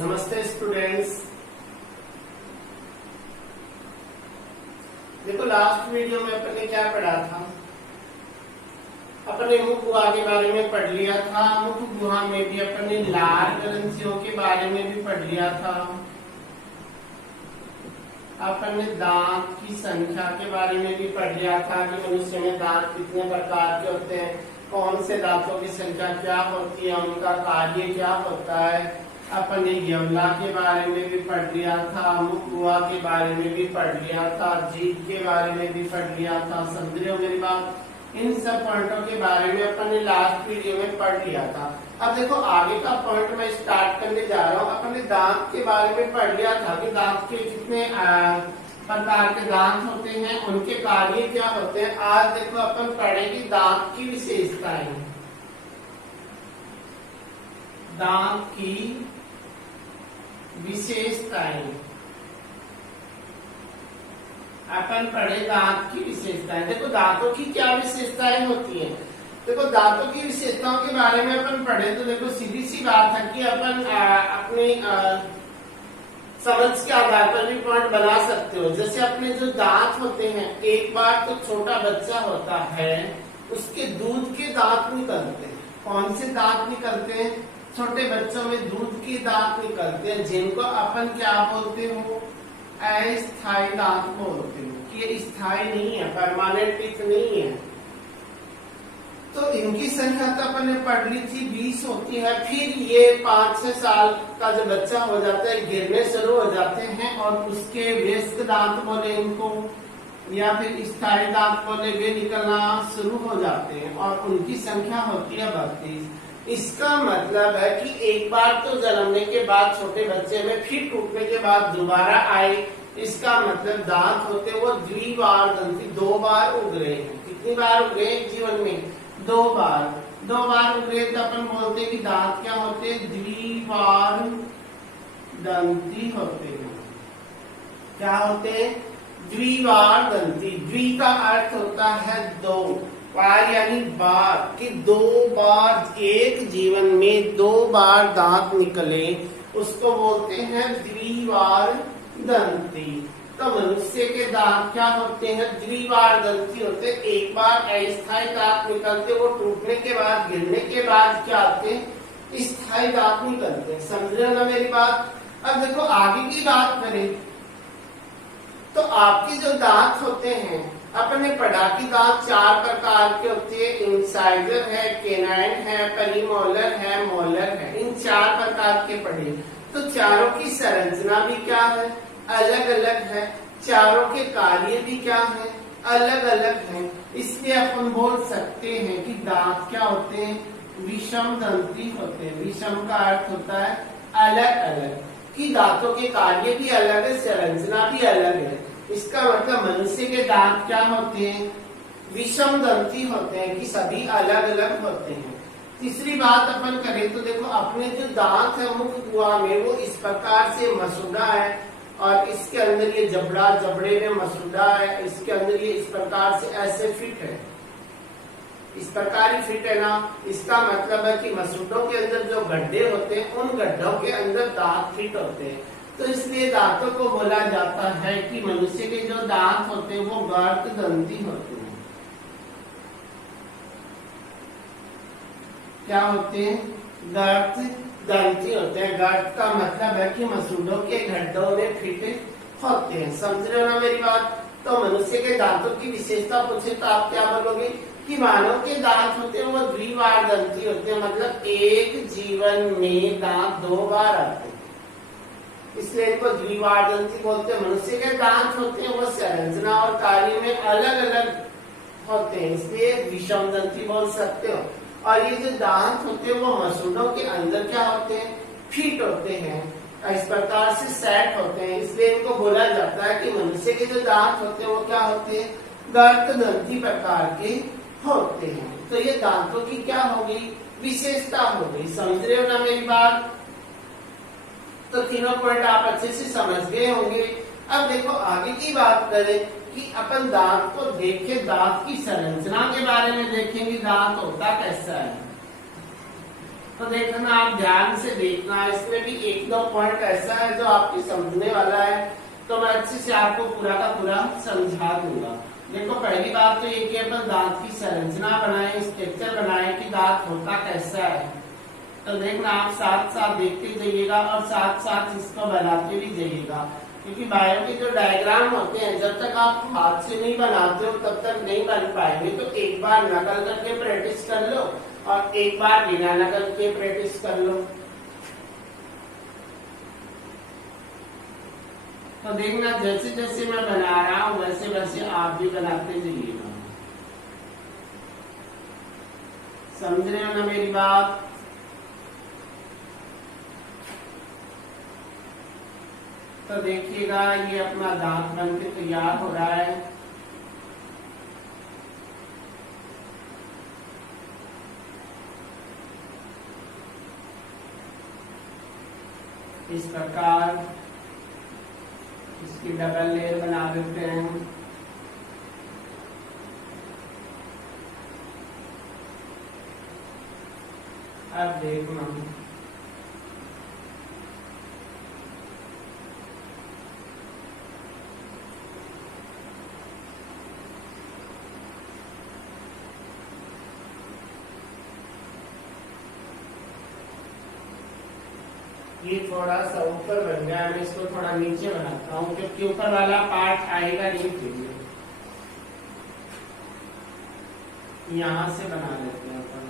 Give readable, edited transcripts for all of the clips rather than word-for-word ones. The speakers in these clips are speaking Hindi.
नमस्ते स्टूडेंट्स। देखो लास्ट वीडियो में अपन ने क्या पढ़ा था। अपन ने मुख गुहा के बारे में पढ़ लिया था। मुख गुहा में भी अपन ने लार ग्रंथियों के बारे में भी पढ़ लिया था। अपन ने दांत की संख्या के बारे में भी पढ़ लिया था कि मनुष्य में दांत कितने प्रकार के होते हैं, कौन से दांतों की संख्या क्या होती है, उनका कार्य क्या होता है। अपन ने यमला के बारे में भी पढ़ लिया था, मुख गुहा के बारे में भी पढ़ लिया था, जीभ के बारे में भी पढ़ लिया था। समझ रहे हो मेरी बात? इन सब पॉइंटों के बारे में अपन ने लास्ट वीडियो में पढ़ लिया था। अब देखो आगे का पॉइंट मैं स्टार्ट करने जा रहा हूँ। अपन ने दांत के बारे में पढ़ लिया था कि दांत के कितने प्रकार के दांत होते हैं, उनके कार्य क्या होते हैं। आज देखो अपन पढ़ेंगे दांत की विशेषताएं। दांत की विशेषताएं अपन पढ़े दांत की विशेषताएं। देखो दांतों की क्या विशेषताएं होती है। देखो दांतों की विशेषताओं के बारे में अपन पढ़े तो देखो सीधी सी बात है कि अपन अपनी समझ के आधार पर भी पॉइंट बना सकते हो। जैसे अपने जो दांत होते हैं, एक बार तो छोटा बच्चा होता है उसके दूध के दांत निकलते हैं। कौन से दांत निकलते हैं? छोटे बच्चों में दूध के दांत निकलते हैं, जिनको अपन क्या बोलते हो? अस्थायी दांत बोलते हो। कि ये स्थायी नहीं है, परमानेंट टीथ नहीं है। तो इनकी संख्या तो अपन ने पढ़ ली थी, 20 होती है। फिर ये 5-6 साल का जो बच्चा हो जाता है गिरने शुरू हो जाते हैं और उसके वयस्क दांत बोले इनको, या फिर स्थायी दांत बोले, वे निकलना शुरू हो जाते हैं और उनकी संख्या होती है 32। इसका मतलब है कि एक बार तो जन्मने के बाद छोटे बच्चे में, फिर टूटने के बाद दोबारा आए। इसका मतलब दांत होते वो द्विबार दंती, 2 बार उगरे हैं। कितनी बार उगरे जीवन में? 2 बार। 2 बार उगरे तो अपन बोलते हैं कि दांत क्या होते हैं? द्विबार दंती होते हैं। क्या होते हैं? द्विबार दंती। द्वि का अर्थ होता है 2, बार यानी बार, कि 2 बार एक जीवन में 2 बार दांत निकले, उसको बोलते हैं द्विबार दंती। तो मनुष्य के दांत क्या होते हैं? द्विबार दंती होते हैं। एक बार अस्थायी दांत निकलते, वो टूटने के बाद, गिरने के बाद क्या आते हैं? स्थायी दांत निकलते हैं। समझ रहे हो ना मेरी बात? अब देखो आगे की बात करें तो आपके जो दांत होते हैं, अपन ने पढ़ा कि दांत 4 प्रकार के होते हैं। इंसाइजर है, केनाइन है, पेरीमोलर है, मोलर है। इन 4 प्रकार के पढ़े। तो चारों की संरचना भी क्या है? अलग अलग है। चारों के कार्य भी क्या है? अलग अलग है। इसलिए अपन बोल सकते हैं कि दांत क्या होते हैं? विषम दंती होते हैं। विषम का अर्थ होता है अलग अलग, कि दांतों के कार्य भी अलग है, संरचना भी अलग है। इसका मतलब मनुष्य के दांत क्या होते हैं? विषम दंती होते हैं, कि सभी अलग अलग होते हैं। तीसरी बात अपन करें तो देखो अपने जो दांत है मुख गुहा में, वो इस प्रकार से मसूड़ा है और इसके अंदर ये जबड़ा, जबड़े में मसूड़ा है, इसके अंदर ये इस प्रकार से ऐसे फिट है, इस प्रकार ही फिट है ना। इसका मतलब है कि मसूड़ों के अंदर जो गड्ढे होते हैं, उन गड्ढों के अंदर दांत फिट होते हैं। तो इसलिए दांतों को बोला जाता है कि मनुष्य के जो दांत होते हैं वो गर्त दंती होते हैं। क्या होते हैं? गर्त दंती होते हैं। गर्त का मतलब है कि मसूड़ों के गड्ढों में फिट होते हैं। समझ रहे हो ना मेरी बात? तो मनुष्य के दांतों की विशेषता पूछे तो आप क्या बोलोगे? कि मानव के दांत होते हैं वो द्विबार दंती होते हैं, मतलब एक जीवन में दांत 2 बार आते हैं, इसलिए इनको द्विबार दंती बोलते हैं। मनुष्य के दांत होते हैं वो संरचना और कार्य में अलग अलग होते हैं, इसलिए विषम दंती बोल सकते हो। और ये जो दांत होते हैं वो मसूड़ों के अंदर क्या होते हैं? फिट होते हैं, इस प्रकार से सेट होते हैं, इसलिए इनको बोला जाता है कि मनुष्य के जो दांत होते हैं वो क्या होते हैं? गर्त दंती प्रकार के होते हैं। तो ये दांतों की क्या हो गई? विशेषता हो गई। समझ रहे हो ना मेरी बात? तो तीनों पॉइंट आप अच्छे से समझ गए होंगे। अब देखो आगे की बात करें कि अपन दांत को देखे, दांत की संरचना के बारे में देखेंगे। दांत होता कैसा है? तो देखना, आप ध्यान से देखना, इसमें भी एक दो पॉइंट ऐसा है जो आपकी समझने वाला है, तो मैं अच्छे से आपको पूरा का पूरा समझा दूंगा। देखो, पहली बात तो ये कि अपन दांत की संरचना बनाए, स्ट्रक्चर बनाए कि दांत होता कैसा है। तो देखना, आप साथ साथ देखते जाइएगा और साथ साथ इसको बनाते भी जाइएगा, क्योंकि बायो के जो डायग्राम होते हैं जब तक आप हाथ से नहीं बनाते हो तब तक नहीं बन पाएंगे। तो एक बार नकल करके प्रैक्टिस कर लो और एक बार बिना नकल के प्रैक्टिस कर लो। तो देखना, जैसे जैसे मैं बना रहा हूं वैसे वैसे आप भी बनाते जाइएगा। समझ रहे हो ना मेरी बात? तो देखिएगा, ये अपना दांत बन के तैयार हो रहा है। इस प्रकार इसकी डबल लेयर बना देते हैं। अब देखना, ये थोड़ा सा ऊपर बन गया, मैं इसको थोड़ा नीचे बनाता हूँ क्योंकि ऊपर वाला पार्ट आएगा नहीं, फिर यहाँ से बना लेते हैं अपन।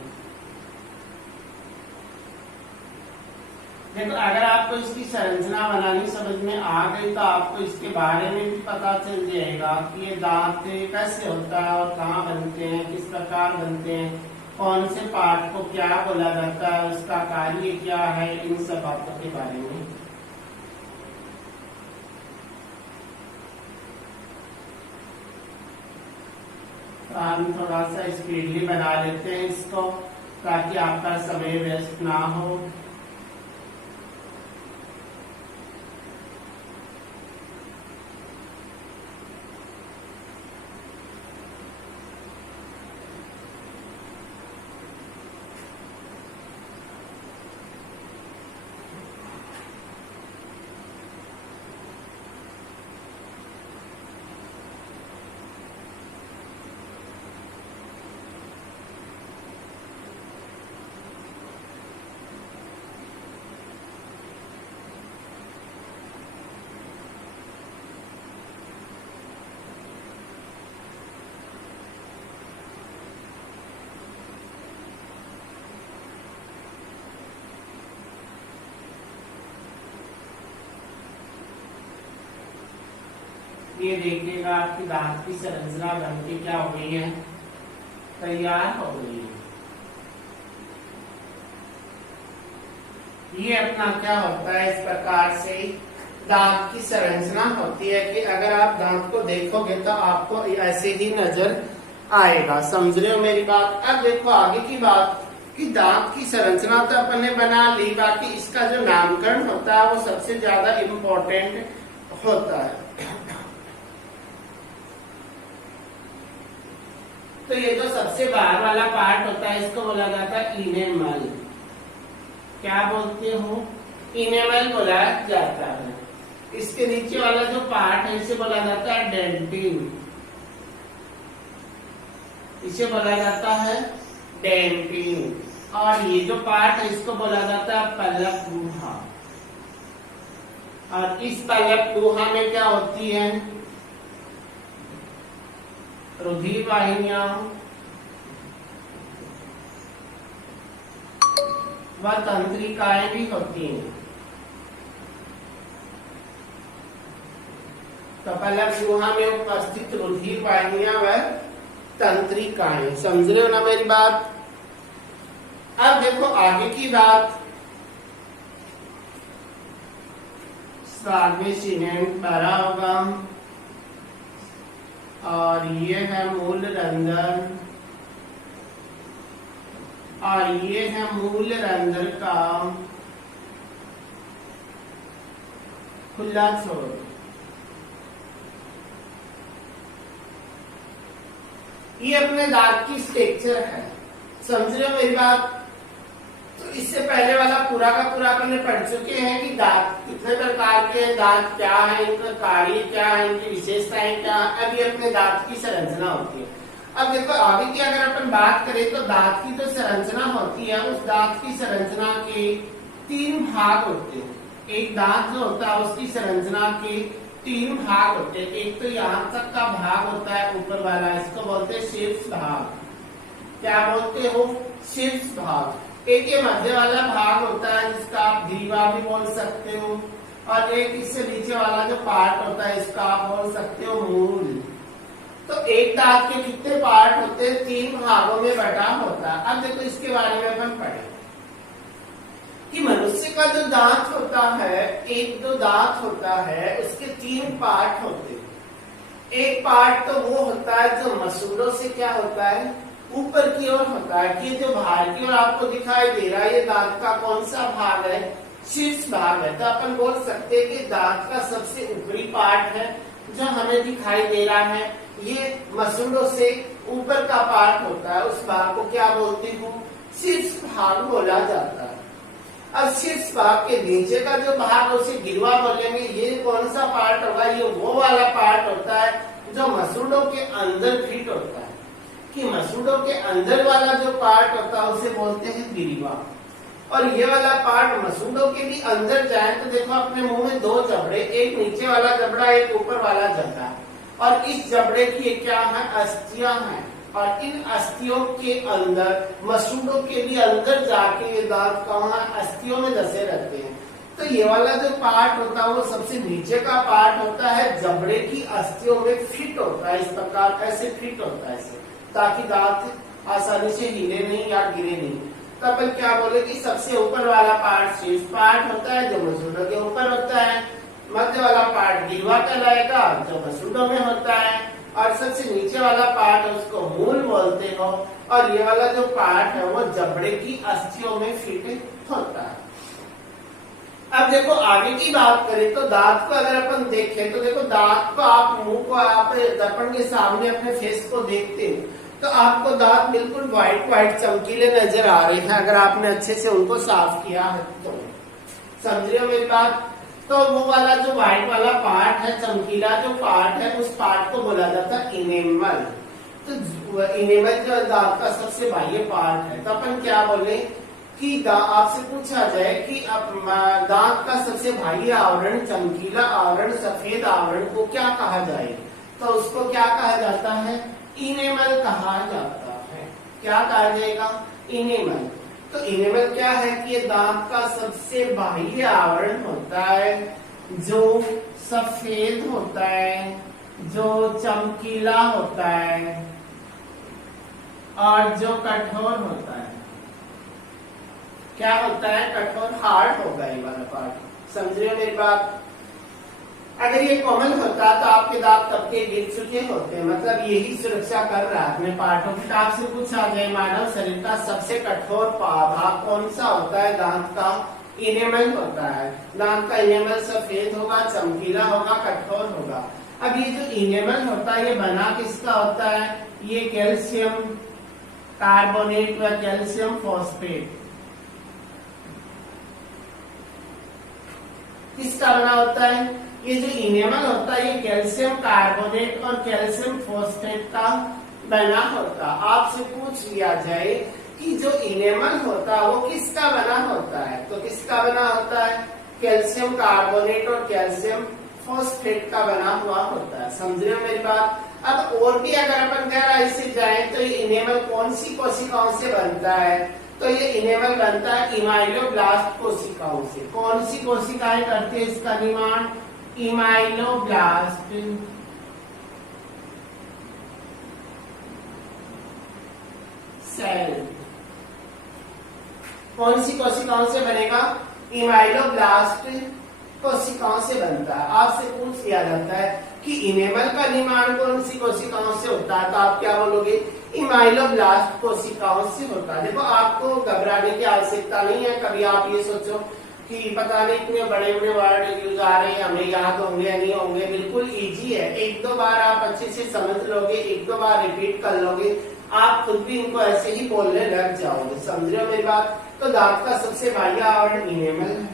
देखो, अगर आपको इसकी संरचना बनानी समझ में आ गई तो आपको इसके बारे में भी पता चल जाएगा कि ये दांत कैसे होता है और कहाँ बनते हैं, किस प्रकार बनते हैं, कौन से पार्ट को क्या बोला जाता है, उसका कार्य क्या है, इन सब बातों के बारे में। तो हम थोड़ा सा स्पीडली बना लेते हैं इसको ताकि आपका समय वेस्ट ना हो। ये देखिएगा, आपकी दांत की संरचना बनके क्या हो गई है, तैयार हो गई है। ये अपना क्या होता है, इस प्रकार से दांत की संरचना होती है कि अगर आप दांत को देखोगे तो आपको ऐसे ही नजर आएगा। समझ रहे हो मेरी बात? अब देखो आगे की बात कि दांत की संरचना तो अपन ने बना ली, बाकी इसका जो नामकरण होता है वो सबसे ज्यादा इम्पोर्टेंट होता है। तो ये जो सबसे बाहर वाला पार्ट होता है इसको बोला जाता है इनेमल। क्या बोलते हो? इनेमल बोला जाता है। इसके नीचे वाला जो पार्ट है इसे बोला जाता है डेंटिन। इसे बोला जाता है डेंटिन। और ये जो पार्ट है इसको बोला जाता है पलक गुहा। और इस पलक गुहा में क्या होती है? रुधिर वाहिनियां व तंत्रिकाएं भी होती हैं। तो पलक गुहा में उपस्थित रुधिर वाहिनियां व तंत्रिकाएं। समझ रहे हो ना मेरी बात? अब देखो आगे की बात। साग में सीमेंट भरा होगा और ये है मूल रंध्र, और ये है मूल रंध्र का खुला छोर। ये अपने दांत की स्ट्रक्चर है। समझ रहे हो मेरी बात? तो इससे पहले वाला पूरा का पूरा अपने पढ़ चुके हैं कि दांत कितने प्रकार के हैं, दांत क्या है, इनका कार्य क्या है, इनकी विशेषताएं क्या। अब ये अपने दांत की संरचना होती है। अब देखो आगे की अगर अपन बात करें तो दांत की जो संरचना होती है, उस दांत की संरचना के 3 भाग होते हैं। एक दांत जो होता है उसकी संरचना के 3 भाग होते हैं। एक तो यहाँ तक का भाग होता है ऊपर वाला, इसको बोलते हैं शीर्ष भाग। क्या बोलते हो? शीर्ष भाग। एक ये मध्य वाला भाग होता है जिसका आप ग्रीवा भी बोल सकते हो, और एक इससे नीचे वाला जो पार्ट होता है इसका आप बोल सकते हो मूल। तो एक दांत के कितने पार्ट होते हैं? 3 भागों में बटा होता है। अब देखो इसके बारे में अपन पढ़े कि मनुष्य का जो दांत होता है, एक जो दांत होता है उसके 3 पार्ट होते हैं। एक पार्ट तो वो होता है जो मसूड़ों से क्या होता है, ऊपर की ओर होता है। कि जो बाहर की ओर आपको दिखाई दे रहा है ये दांत का कौन सा भाग है? शीर्ष भाग है। तो अपन बोल सकते हैं कि दांत का सबसे ऊपरी पार्ट है जो हमें दिखाई दे रहा है, ये मसूड़ों से ऊपर का पार्ट होता है। उस भाग को क्या बोलते हो? शीर्ष भाग बोला जाता है। अब शीर्ष भाग के नीचे का जो भाग उसे गिरवा बोलेंगे। ये कौन सा पार्ट होगा? ये वो वाला पार्ट होता है जो मसूड़ों के अंदर फिट होता है। कि मसूड़ों के अंदर वाला जो पार्ट होता है उसे बोलते हैं गिरवा। और ये वाला पार्ट मसूड़ों के भी अंदर जाए तो देखो अपने मुंह में 2 जबड़े, एक नीचे वाला जबड़ा, एक ऊपर वाला जबड़ा। और इस जबड़े की क्या है? अस्थियां हैं। और इन अस्थियों के अंदर मसूड़ों के भी अंदर जाके ये दांत कहाँ अस्थियों में धसे रहते हैं। तो ये वाला जो पार्ट होता है वो सबसे नीचे का पार्ट होता है, जबड़े की अस्थियों में फिट होता है। इस प्रकार ऐसे फिट होता है इसे, ताकि दांत आसानी से हिले नहीं या गिरे नहीं। तो अपन क्या बोले कि सबसे ऊपर वाला पार्ट शीर्ष पार्ट होता है जो मसूड़ों के ऊपर होता है। मध्य वाला पार्ट गिरवा कहलाएगा जो मसूड़ों में होता है। और सबसे नीचे वाला पार्ट है उसको मूल बोलते हो। और ये वाला जो पार्ट है वो जबड़े की अस्थियों में फिट होता है। अब देखो आगे की बात करें तो दांत को अगर अपन देखें तो देखो दांत को आप मुंह को आप दर्पण के सामने अपने फेस को देखते हो तो आपको दांत बिल्कुल व्हाइट चमकीले नजर आ रहे हैं अगर आपने अच्छे से उनको साफ किया है तो। समझ रहे हो मेरी बात? तो वो वाला जो व्हाइट वाला पार्ट है, चमकीला जो पार्ट है, उस पार्ट को बोला जाता है इनेमल। तो इनेमल जो दांत का सबसे बाह्य पार्ट है। तो अपन क्या बोले कि आपसे पूछा जाए कि दांत का सबसे बाह्य आवरण, चमकीला आवरण, सफेद आवरण को क्या कहा जाए तो उसको क्या कहा जाता है? इनेमल कहा जाता है। क्या कहा जाएगा? इनेमल। तो इनेमल क्या है कि ये दांत का सबसे बाह्य आवरण होता है जो सफेद होता है, जो चमकीला होता है और जो कठोर होता है। क्या होता है? कठोर, हार्ड होगा ये वाला पार्ट। समझ रहे हो मेरी बात? अगर ये कॉमन होता तो आपके दांत तब के गिर चुके होते हैं। मतलब यही सुरक्षा कर रहा है अपने पार्टों की। आपसे पूछा जाए मानव शरीर का सबसे कठोर भाग कौन सा होता है? दांत का इनेमल होता है। दांत का इनेमल सफेद होगा, चमकीला होगा, कठोर होगा। अब ये जो इनेमल होता है ये बना किसका होता है? ये कैल्शियम कार्बोनेट व कैल्शियम फॉस्फेट किसका बना होता है? ये जो इनेमल होता है ये कैल्शियम कार्बोनेट और कैल्शियम फॉस्फेट का बना होता। आपसे पूछ लिया जाए कि जो इनेमल होता है वो किसका बना होता है तो किसका बना होता है? कैल्शियम कार्बोनेट और कैल्शियम फॉस्फेट का बना हुआ होता है। समझ रहे हो मेरी बात? अब और भी अगर अपन गहराई से जाए तो ये इनेमल कौन सी कोशिकाओं से बनता है तो ये इनेमल बनता है इमाइलोब्लास्ट कोशिकाओं से। कौन सी कोशिकाएं करती है इसका निर्माण? इमाइलोब्लास्ट सेल। कौन सी कोशिकाओं से बनेगा? इमाइलोब्लास्ट कोशिकाओं से बनता है। आपसे पूछ लिया जाता है कि इनेमल का निर्माण कौन सी कोशिकाओं से होता है तो आप क्या बोलोगे? इमाइलोब्लास्ट कोशिकाओं से होता है। देखो आपको घबराने की आवश्यकता नहीं है। कभी आप ये सोचो कि पता नहीं इतने बड़े बड़े वर्ड यूज आ रहे हैं, हमें याद होंगे या नहीं होंगे। बिल्कुल इजी है। 1-2 बार आप अच्छे से समझ लोगे, 1-2 बार रिपीट कर लोगे आप खुद भी इनको ऐसे ही बोलने लग जाओगे। समझ रहे हो मेरी बात? तो दांत का सबसे बाह्य आवरण इनेमल है,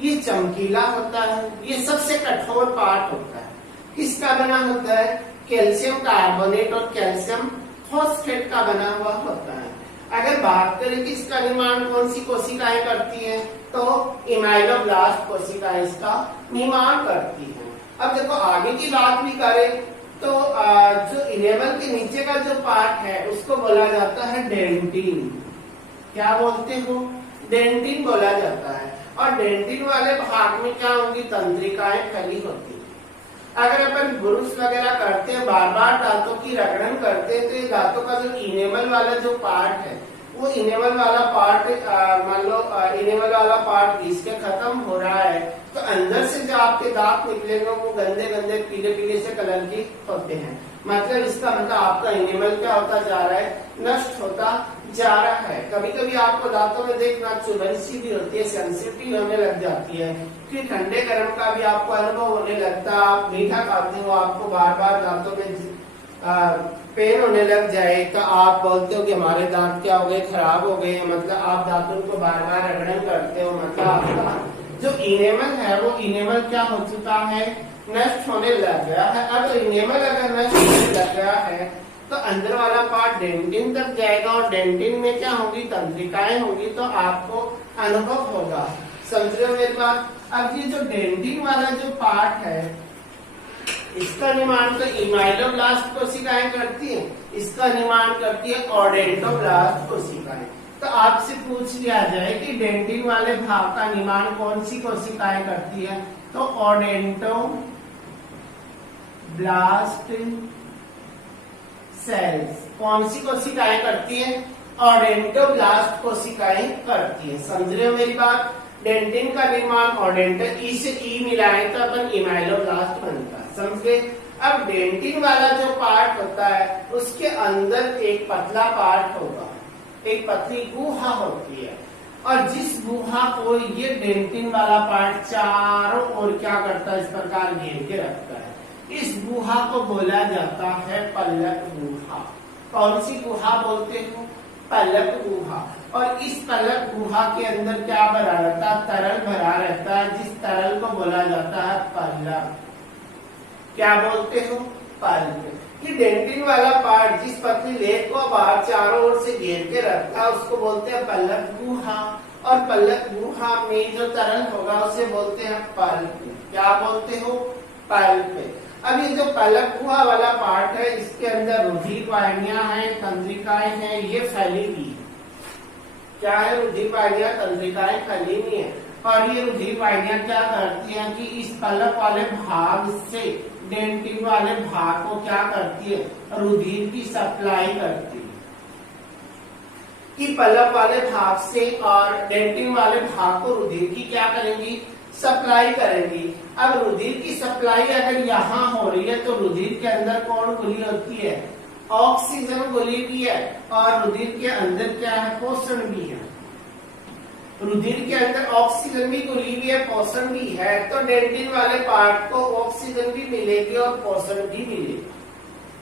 ये चमकीला होता है, ये सबसे कठोर पार्ट होता है। किसका बना होता है? कैल्शियम कार्बोनेट और कैल्शियम फॉस्फेट का बना हुआ होता है। अगर बात करें कि इसका निर्माण कौन सी कोशिकाएं करती हैं, तो इमाइलोब्लास्ट कोशिकाएं इसका निर्माण करती हैं। अब देखो आगे की बात भी करें तो जो इनेमल के नीचे का जो पार्ट है उसको बोला जाता है डेंटिन। क्या बोलते हो? डेंटिन बोला जाता है। और डेंटिन वाले भाग में क्या होंगी? तंत्रिकाएं फैली होती है। अगर अपन ब्रुश वगैरह करते हैं, बार बार दांतों की रगड़न करते हैं, तो ये दांतों का जो इनेमल वाला जो पार्ट है, वो इनेमल वाला पार्ट मान लो इनेमल वाला पार्ट घिस के खत्म हो रहा है, तो अंदर से जो आपके दांत निकलेंगे वो गंदे गंदे पीले पीले से कलर के होते हैं। मतलब इसका मतलब आपका इनेमल क्या होता जा रहा है? नष्ट होता जा रहा है। कभी कभी आपको दांतों में देखना चुभन सी भी होती है, सेंसिटिव होने लग जाती है, कि ठंडे गर्म का भी आपको अनुभव होने लगता है। आप मीठा खाते हो, आपको बार बार दांतों में पेन होने लग जाए, तो आप बोलते हो कि हमारे दांत क्या हो गए? खराब हो गए। मतलब आप दांतों को बार बार रगड़न करते हो, मतलब आपका जो इनेमल है वो इनेमल क्या हो चुका है? नष्ट होने लग गया है। अब इनेमल अगर नष्ट होने लग गया है तो अंदर वाला पार्ट डेंटिन तक जाएगा, और डेंटिन में क्या होगी? तंत्रिकाएं होंगी, तो आपको अनुभव होगा। समझ रहे हो मेरी बात? अब ये जो डेंटिन वाला जो पार्ट है, इसका निर्माण तो इमाइलोब्लास्ट कोशिकाएं करती है, इसका निर्माण करती है ओडेंटोब्लास्ट कोशिकाएं। तो आपसे पूछ लिया जाए कि डेंटिन वाले भाग का निर्माण कौन सी कोशिकाएं करती है, तो ओडेंटोब्लास्ट सेल्स कौन सी कोशिकाएं करती है? ओडेंटोब्लास्ट कोशिकाएं करती है। समझ रहे हो मेरी बात? डेंटिन का निर्माण ओडेंटो, ई से ई मिलाएं तो अपन इमाइलोब्लास्ट बनता है। समझे? अब डेंटिन वाला जो पार्ट होता है उसके अंदर एक पतला पार्ट होगा, एक पतली गुहा होती है, और जिस गुहा को ये डेंटिन वाला पार्ट चारों ओर क्या करता है? इस प्रकार घेर के रखता है। इस गुहा को बोला जाता है पलक गुहा। कौन सी गुहा बोलते हो? पलक गुहा। और इस पलक गुहा के अंदर क्या भरा रहता है? तरल भरा रहता है, जिस तरल को बोला जाता है पलक। क्या बोलते हो? पल्प। कि डेंटिन वाला पार्ट जिस पतली लेग को बाहर चारों ओर से घेर के रखता है उसको बोलते हैं पलक गुहा, और पलक गुहा में जो तरल होगा उसे बोलते हैं पल्प। क्या बोलते हो? पल्प। अब ये जो पलक गुहा वाला पार्ट है, इसके अंदर रुधिर वाहिनियां हैं, तंत्रिकाएं हैं, ये फैली हुई है। क्या है? रुधिर वाहिनियां, तंत्रिकाएं फैली हुई है। और ये रुधिर वाहिनियां क्या करती हैं कि इस पलक वाले भाग से डेंटिन वाले भाग को क्या करती है? रुधिर की सप्लाई करती है। कि पलक वाले भाग से और डेंटिन वाले भाग को रुधिर की क्या करेंगी? सप्लाई करेंगी। अब रुधिर की सप्लाई अगर यहाँ हो रही है तो रुधिर के अंदर कौन घुली होती है? ऑक्सीजन घुली हुई है। और रुधिर के अंदर क्या है? पोषण भी है। रुधिर के अंदर ऑक्सीजन भी घुली हुई है, पोषण भी है, तो डेंटिन वाले पार्ट को ऑक्सीजन भी मिलेगी और पोषण भी मिलेगी।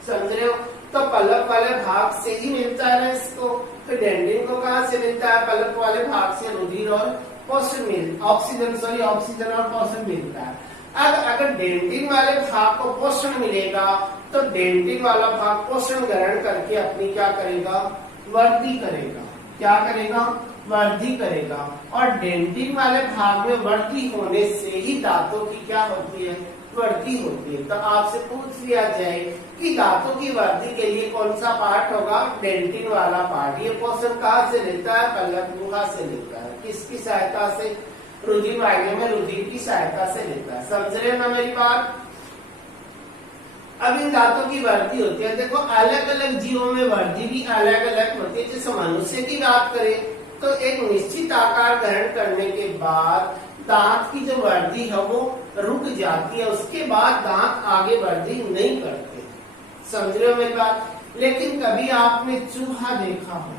समझ रहे हो? तो पलक वाले भाग से ही मिलता है इसको। तो डेंटिन को कहाँ से मिलता है? पलक वाले भाग से रुधिर और पोषण ऑक्सीजन और पोषण मिलता है। अब अगर डेंटिन वाले भाग को पोषण मिलेगा तो डेंटिन वाला भाग पोषण ग्रहण करके अपनी क्या करेगा? वृद्धि करेगा। क्या करेगा? वृद्धि करेगा। और डेंटिन वाले भाग में वृद्धि होने से ही दांतों की क्या होती है? वृद्धि होती है। तो आपसे पूछ लिया जाए कि दांतों की वृद्धि के लिए कौन सा पार्ट होगा? डेंटिन वाला पार्ट। ये पोषण कहाँ से लेता है? पलक गुहा से लेता है। किसकी सहायता से? रुधिर वाहिनी में रुधिर की सहायता से लेता है। समझ रहे हैं ना मेरी बात? अब इन दांतों की वृद्धि होती है। देखो अलग अलग जीवों में वृद्धि भी अलग अलग होती है। जैसे मनुष्य की बात करें तो एक निश्चित आकार ग्रहण करने के बाद दांत की जो वृद्धि है वो रुक जाती है, उसके बाद दांत आगे वृद्धि नहीं करते। समझ रहे हो मेरी बात? लेकिन कभी आपने चूहा देखा हो?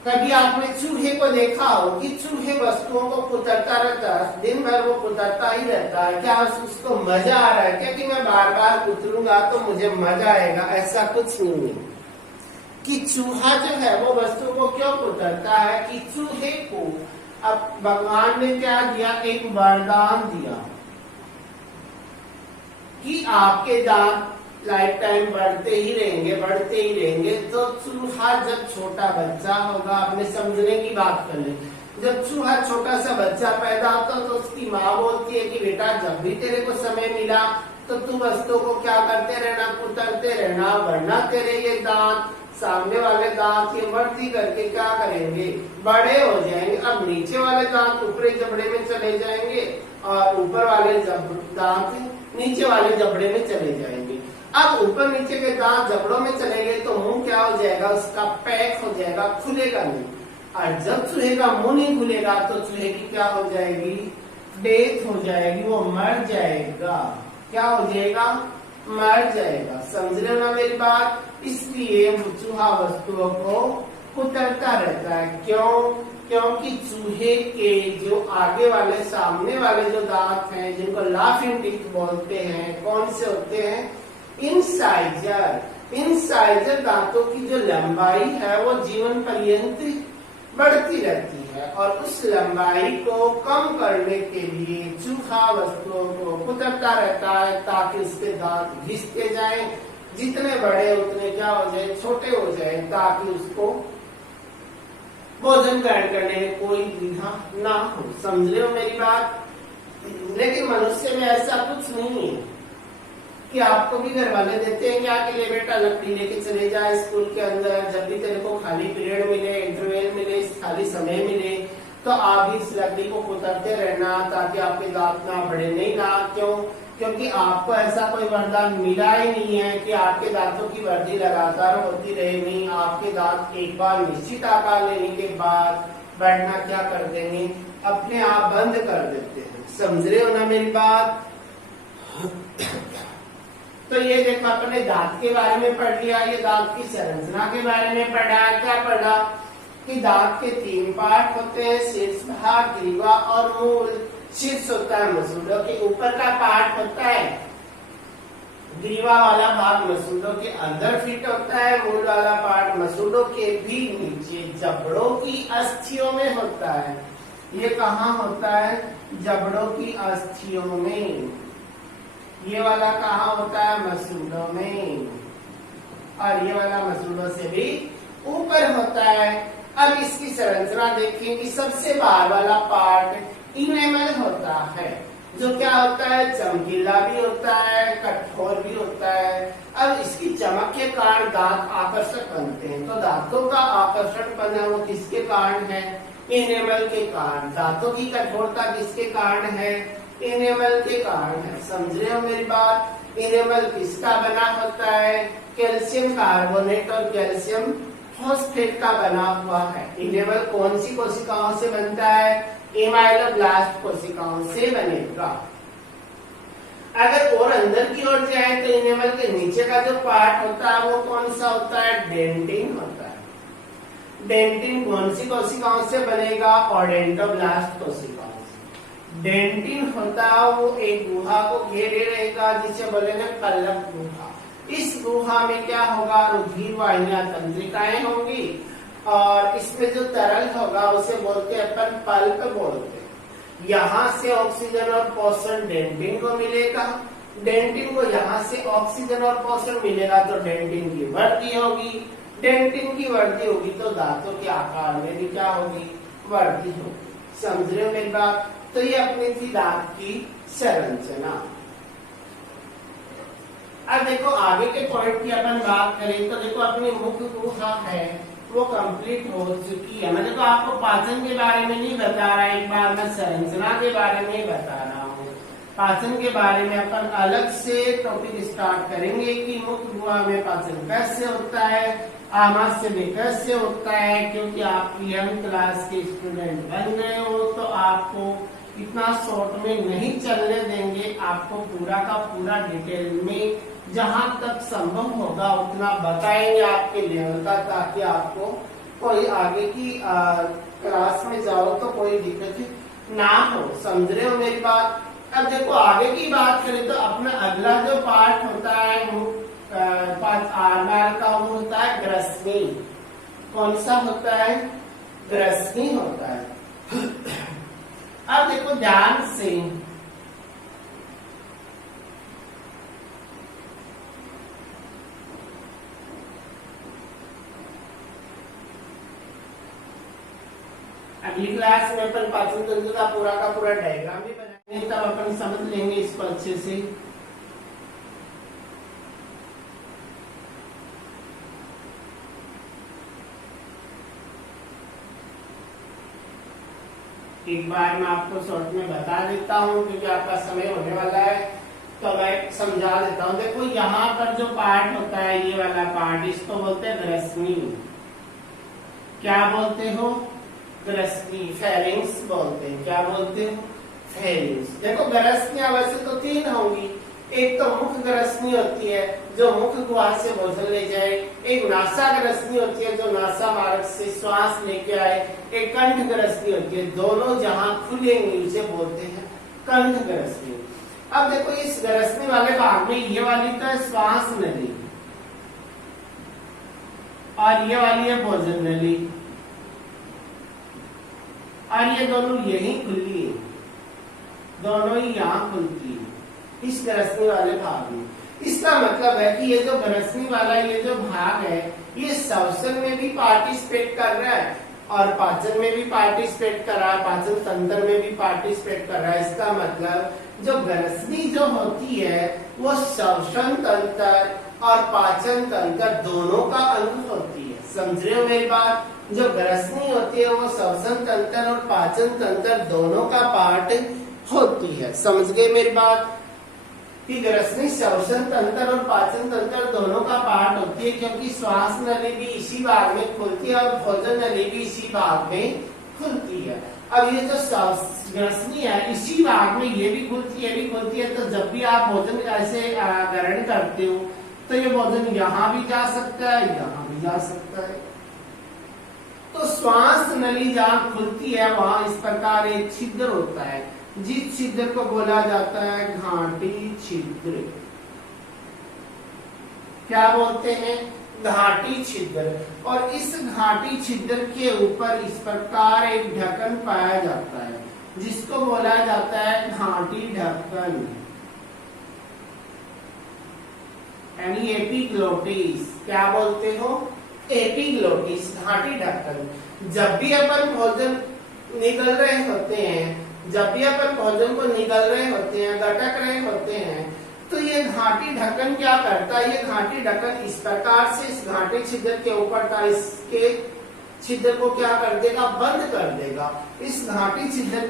कभी आपने चूहे को देखा हो कि चूहे वस्तुओं को कुतरता रहता है, दिन भर वो कुतरता ही रहता है, क्या उसको मजा आ रहा है क्या कि मैं बार बार कुतरूंगा तो मुझे मजा आएगा? ऐसा कुछ नहीं है कि चूहा जो है वो वस्तु को क्यों कुतरता है कि चूहे को अब भगवान ने क्या दिया, एक वरदान दिया कि आपके दांत लाइफ टाइम बढ़ते ही रहेंगे। तो चूहा जब छोटा बच्चा होगा, आपने समझने की बात कर ले, जब चूहा छोटा सा बच्चा पैदा होता तो उसकी माँ बोलती है कि बेटा जब भी तेरे को समय मिला तो तू वस्तु को क्या करते रहना, कुतरते रहना, वरना तेरे ये दांत, सामने वाले दांत ये वृद्धि करके क्या करेंगे, बड़े हो जाएंगे। अब नीचे वाले दांत ऊपरी जबड़े में चले जाएंगे और ऊपर वाले दांत नीचे वाले जबड़े में चले जाएंगे। अब ऊपर नीचे के दांत जबड़ों में चले गए तो मुंह क्या हो जाएगा, उसका पैक हो जाएगा, खुलेगा नहीं। और जब चूहे का मुंह नहीं खुलेगा तो चूहे की क्या हो जाएगी, डेथ हो जाएगी, वो मर जाएगा। क्या हो जाएगा, मर जाएगा। समझ रहे हो ना मेरी बात? इसलिए चूहा वस्तुओं को कुतरता रहता है। क्यों? क्योंकि चूहे के जो आगे वाले, सामने वाले जो दांत हैं, जिनको लाफिंग टीथ बोलते हैं, कौन से होते हैं, इंसाइजर दांतों की जो लंबाई है वो जीवन पर्यंत बढ़ती रहती है और उस लंबाई को कम करने के लिए चूहा वस्तुओं को कुतरता रहता है ताकि उसके दांत घिसते जाएं, जितने बड़े उतने क्या हो जाए, छोटे हो जाए, ताकि उसको भोजन ग्रहण करने में कोई द्विधा ना हो। समझ रहे हो मेरी बात? लेकिन मनुष्य में ऐसा कुछ नहीं है कि आपको भी घर वाले देते हैं क्या के लिए बेटा लकड़ी लेके चले जाए स्कूल के अंदर, जब भी तेरे को खाली पीरियड मिले, इंटरवल मिले, खाली समय मिले तो आप इस लकड़ी को कुतरते रहना ताकि आपके दांत ना बढ़े। नहीं ना, क्यों? क्योंकि आपको ऐसा कोई वरदान मिला ही नहीं है कि आपके दांतों की वृद्धि लगातार होती रहेगी। आपके दांत एक बार निश्चित आकार लेने के बाद बढ़ना क्या कर देंगे, अपने आप बंद कर देते हैं। समझ रहे हो ना मेरी बात? तो ये देखो अपने दांत के बारे में पढ़ लिया, ये दांत की संरचना के बारे में पढ़ा। क्या पढ़ा कि दांत के 3 पार्ट होते हैं, शीर्ष भाग, ग्रीवा और मूल। शीर्ष होता है मसूड़ों के ऊपर का पार्ट होता है, ग्रीवा वाला भाग मसूड़ों के अंदर फिट होता है, मूल वाला पार्ट मसूड़ों के भी नीचे जबड़ों की अस्थियों में होता है। ये कहाँ होता है? जबड़ों की अस्थियों में। ये वाला कहाँ होता है? मसूड़ों में। और ये वाला मसूड़ों से भी ऊपर होता है। अब इसकी संरचना देखिए कि सबसे बाहर वाला पार्ट इनेमल होता है, जो क्या होता है, चमकीला भी होता है, कठोर भी होता है। अब इसकी चमक के कारण दांत आकर्षक बनते हैं। तो दांतों का आकर्षक बना वो किसके कारण है? इनेमल के कारण। दांतों की कठोरता किसके कारण है? इनेमल के कारण है। समझ रहे हो मेरी बात? इनेमल किसका बना होता है? कैल्शियम कार्बोनेट और कैल्शियम फॉस्फेट का बना हुआ है। इनेमल कौन सी कोशिकाओं से बनता है? एमाइलोब्लास्ट कोशिकाओं से बनेगा। अगर और अंदर की ओर जाए तो इनेमल के नीचे का जो पार्ट होता है वो कौन सा होता है? डेंटिन होता है। डेंटिन कौन सी कोशिकाओं से बनेगा? ओडेंटोब्लास्ट कोशिकाओं से। डेंटिन होता है वो एक गुहा को घेरे रहेगा जिसे बोलेंगे पल्लव गुहा। इस गुहा में क्या होगा? रुधिर वाहिनियां, तंत्रिकाएं होंगी और इसमें जो तरल होगा उसे बोलते हैं अपन पल्प बोलते हैं। यहाँ से ऑक्सीजन और पोषण डेंटिन को मिलेगा। डेंटिन को यहाँ से ऑक्सीजन और पोषण मिलेगा तो डेंटिन की वृद्धि होगी। डेंटिन की वृद्धि होगी तो दांतों के आकार में भी क्या होगी? वृद्धि होगी। समझ रहे हो मेरी बात? तो ये अपनी थी दांत की संरचना। अब देखो आगे के पॉइंट की अपन बात करें तो देखो अपनी मुख्य गुहा है वो कंप्लीट हो चुकी है। मैं देखो आपको पाचन के बारे में नहीं बता रहा, एक बार मैं संरचना के बारे में बता रहा हूँ। पाचन के बारे में अपन अलग से टॉपिक स्टार्ट करेंगे कि मुख्य गुहा में पाचन कैसे होता है, आमाशय में कैसे होता है। क्योंकि आप 11th क्लास के स्टूडेंट बन गए हो तो आपको इतना शॉर्ट में नहीं चलने देंगे। आपको पूरा का पूरा डिटेल में जहां तक संभव होगा उतना बताएंगे आपके लेवल का, ताकि आपको कोई आगे की क्लास में जाओ तो कोई दिक्कत ना हो। समझ रहे हो मेरी बात? अब देखो आगे की बात करें तो अपना अगला जो पार्ट होता है वो का वो होता है ग्रसनी। कौन सा होता है? ग्रसनी होता है। अब देखो ध्यान से, अगली क्लास में अपन पाचन तंत्र का पूरा डायग्राम भी बनाएंगे, तब अपन समझ लेंगे इसको अच्छे से। एक बार मैं आपको शॉर्ट में बता देता हूँ क्योंकि आपका समय होने वाला है, तो मैं समझा देता हूँ। देखो यहाँ पर जो पार्ट होता है, ये वाला पार्ट, इसको बोलते हैं ग्रसनी। क्या बोलते हो? ग्रसनी। फेरिंग्स बोलते हैं। क्या बोलते हो? फेरिंग्स। देखो ग्रसनियां वैसे तो 3 होंगी। एक तो मुख ग्रसनी होती है जो मुख गुहा से भोजन ले जाए, एक नासा ग्रसनी होती है जो नासा मार्ग से श्वास लेके आए, एक कंठ ग्रसनी होती है, दोनों जहां खुलेंगे उसे बोलते हैं कंठ ग्रसनी। अब देखो इस ग्रसनी वाले भाग में ये वाली तो है श्वास नली और ये वाली है भोजन नली, और ये दोनों यही खुली है, दोनों ही यहाँ खुलती है इस ग्रसनी वाले भाग में। इसका मतलब है कि ये जो ग्रसनी वाला ये जो भाग है ये श्वसन में भी पार्टिसिपेट कर रहा है और पाचन में भी पार्टिसिपेट कर रहा है, पाचन तंत्र में भी पार्टिसिपेट कर रहा है। इसका मतलब जो ग्रसनी जो होती है वो श्वसन तंत्र और पाचन तंत्र दोनों का अंग होती है। समझ रहे हो मेरी बात? जो ग्रसनी होती है वो श्वसन तंत्र और पाचन तंत्र दोनों का पार्ट होती है। समझ गए मेरी बात? कि ग्रसनी श्वसन तंत्र और पाचन तंत्र दोनों का पार्ट होती है, क्योंकि श्वास नली भी इसी भाग में खुलती है और भोजन नली भी इसी भाग में खुलती है। अब ये जो ग्रसनी है इसी भाग में ये भी खुलती है, ये भी खुलती है, तो जब भी आप भोजन ऐसे ग्रहण करते हो तो ये भोजन यहाँ भी जा सकता है, यहाँ भी जा सकता है। तो श्वास नली जहाँ खुलती है वहां इस प्रकार एक छिद्र होता है, जिस छिद्र को बोला जाता है घाटी छिद्र। क्या बोलते हैं? घाटी छिद्र। और इस घाटी छिद्र के ऊपर इस प्रकार एक ढक्कन पाया जाता है जिसको बोला जाता है घाटी ढक्कन, यानी एपिग्लोटिस। क्या बोलते हो? एपिग्लोटिस, घाटी ढक्कन। जब भी अपन भोजन निगल रहे होते हैं, जब भी अपन भोजन को निगल रहे होते हैं, गटक रहे होते हैं, तो ये घाटी ढक्कन क्या करता है? ये घाटी ढक्कन इस प्रकार से इस घाटी छिद्र के ऊपर का इसके छिद्र को क्या कर देगा? बंद कर देगा। इस घाटी छिद्र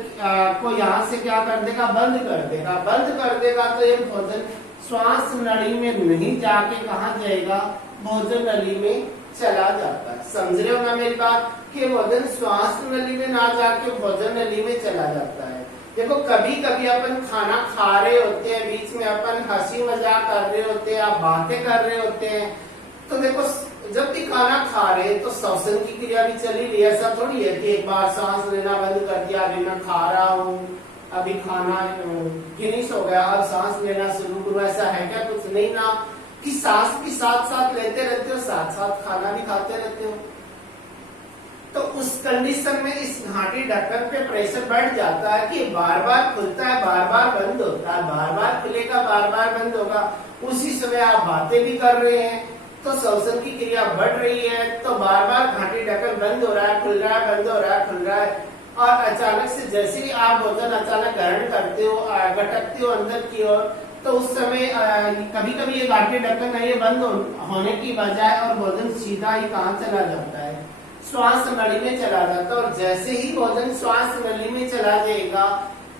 को यहाँ से क्या कर देगा? बंद कर देगा। बंद कर देगा तो ये भोजन श्वास नली में नहीं जाके कहाँ जाएगा? भोजन नली में चला जाता है। समझ रहे हो ना मेरी बात? कि भोजन श्वास नली में ना जाके भोजन नली में चला जाता है। देखो कभी कभी अपन खाना खा रहे होते हैं, बीच में अपन हंसी मजाक कर रहे होते हैं, आप बातें कर रहे होते हैं, तो देखो जब भी खाना खा रहे हैं तो श्वसन की क्रिया भी चली रही है। ऐसा थोड़ी है कि एक बार सांस लेना बंद कर दिया, अभी मैं खा रहा हूँ, अभी खाना फिनिश हो गया, अब सांस लेना शुरू करूँ, ऐसा है क्या? कुछ नहीं ना, कि सांस भी साथ साथ लेते रहते हो, साथ साथ खाना भी खाते रहते हो। तो उस कंडीशन में इस घाटी ढक्कन पे प्रेशर बढ़ जाता है कि बार बार खुलता है, बार बार बंद होता है, बार बार खुलेगा, बार बार बंद होगा। उसी समय आप बातें भी कर रहे हैं तो श्वसन की क्रिया बढ़ रही है, तो बार बार घाटी ढक्कन बंद हो रहा है, खुल रहा है, बंद हो रहा है, खुल रहा है। और अचानक से जैसे ही आप भोजन अचानक ग्रहण करते हो, गटकते हो अंदर की ओर, तो उस समय कभी कभी ये घाटी ढक्कन है ये बंद होने की बजाय और भोजन सीधा ही कहाँ चला जाता है? श्वास नली में चला जाता है। और जैसे ही भोजन श्वास नली में चला जाएगा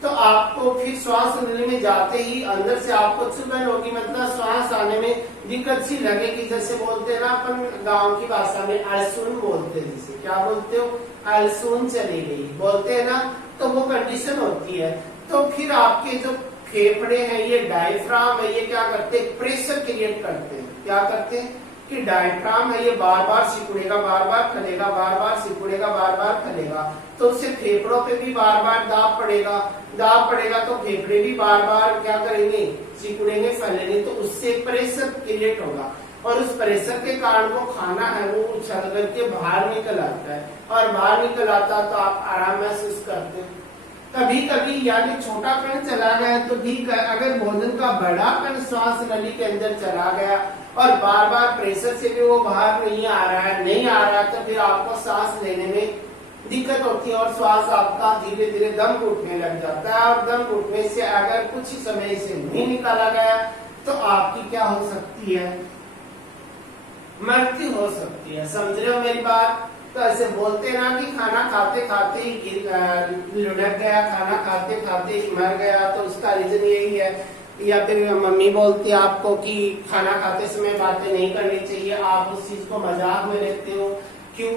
तो आपको फिर श्वास नली में जाते ही अंदर से आपको चुभन होगी, मतलब श्वास आने में दिक्कत सी लगेगी। जैसे बोलते हैं ना अपन गांव की भाषा में अल्सून बोलते हैं, जिसे क्या बोलते हो? अल्सून चली गई बोलते हैं ना, तो वो कंडीशन होती है। तो फिर आपके जो फेफड़े हैं, ये डायफ्राम है, ये क्या करते हैं? प्रेशर क्रिएट करते हैं। क्या करते हैं? कि डायफ्राम है ये बार बार सिकुड़ेगा, बार बार फैलेगा, बार बार सिकुड़ेगा, बार बार फैलेगा, तो उससे फेफड़ों पे भी बार बार दाब पड़ेगा। दाब पड़ेगा तो फेफड़े भी बार बार क्या करेंगे, सिकुड़ेंगे, फैलेंगे, तो उससे प्रेशर क्रिएट होगा और उस प्रेशर के कारण वो खाना है वो उछल करके बाहर निकल आता है और बाहर निकल आता तो आप आराम महसूस करते हैं। कभी कभी यानी छोटा कण चला गया तो ठीक है, अगर भोजन का बड़ा कण श्वास नली के अंदर चला गया और बार बार प्रेशर से भी वो बाहर नहीं आ रहा है तो फिर आपको सांस लेने में दिक्कत होती है और श्वास आपका धीरे धीरे दम घुटने लग जाता है और दम घुटने से अगर कुछ ही समय से नहीं निकाला गया तो आपकी क्या हो सकती है, मृत्यु हो सकती है। समझ रहे हो मेरी बात? तो ऐसे बोलते ना कि खाना खाते खाते ही लुढ़क गया, खाना खाते खाते ही मर गया, तो उसका रीजन यही है। या फिर मम्मी बोलती है आपको कि खाना खाते समय बातें नहीं करनी चाहिए, आप उस चीज को मजाक में लेते हो, क्यों?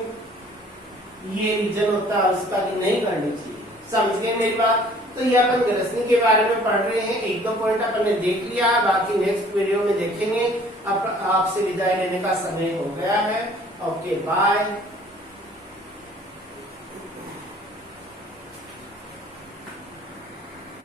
ये रीजन होता है उसका कि नहीं करनी चाहिए। समझ गए मेरी बात? तो ये अपन ग्रसनी के बारे में पढ़ रहे हैं, एक दो पॉइंट अपन ने देख लिया, बाकी नेक्स्ट वीडियो में देखेंगे। अब आपसे विदाई लेने का समय हो गया है। Okay bye.